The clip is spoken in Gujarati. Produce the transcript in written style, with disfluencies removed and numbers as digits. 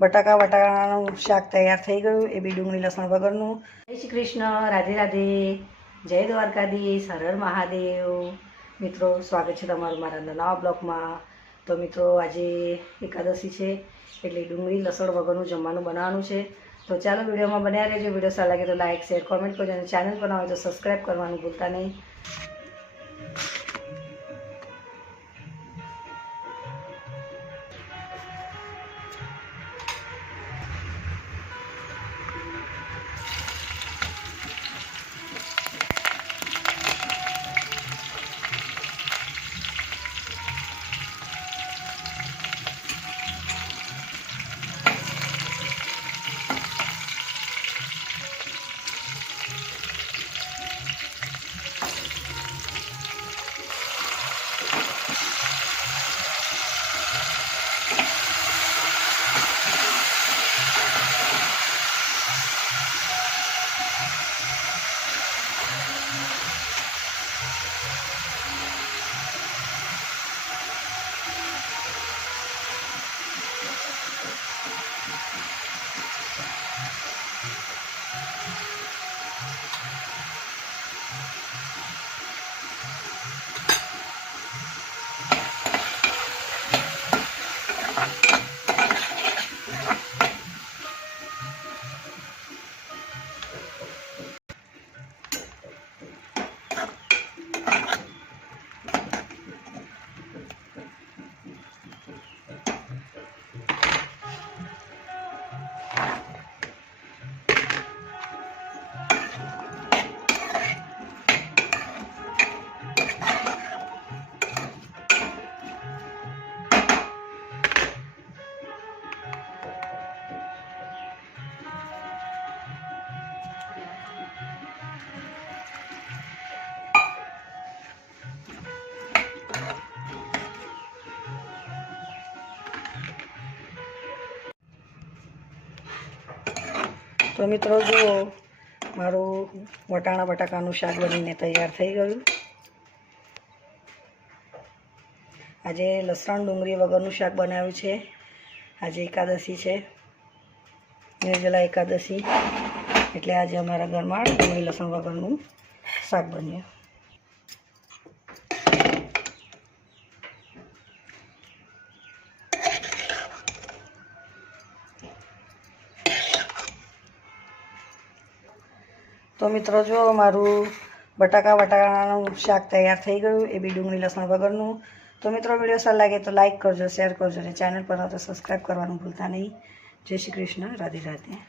બટાકાનું શાક તૈયાર થઈ ગયું, એ બી ડુંગળી લસણ વગરનું। જય શ્રી કૃષ્ણ, રાધે રાધે, જય દ્વારકાધીશ, હર હર મહાદેવ। મિત્રો, સ્વાગત છે તમારું મારા નવા બ્લોગમાં। તો મિત્રો, આજે એકાદશી છે એટલે ડુંગળી લસણ વગરનું જમવાનું બનાવવાનું છે। તો ચાલો વિડીયોમાં બન્યા રહેજો। વિડીયો સારા લાગે તો લાઇક શેર કોમેન્ટ કરજો અને ચેનલ પર નવા હોય તો સબસ્ક્રાઈબ કરવાનું ભૂલતા નહીં। તો મિત્રો, જુઓ મારું બટાકાનું શાક બનીને તૈયાર થઈ ગયું। આજે લસણ ડુંગળી વગરનું શાક બનાવ્યું છે। આજે એકાદશી છે, નિર્જલા એકાદશી, એટલે આજે અમારા ઘરમાં ડુંગળી લસણ વગરનું શાક બન્યું। તો મિત્રો, જો મારું બટાકાનું શાક તૈયાર થઈ ગયું, એ બી ડુંગળી લસણ વગરનું। તો મિત્રો, વિડીયો સારો લાગે તો લાઇક કરજો, શેર કરજો અને ચેનલ પર તો સબસ્ક્રાઈબ કરવાનું ભૂલતા નહીં। જય શ્રી કૃષ્ણ, રાધે રાધે।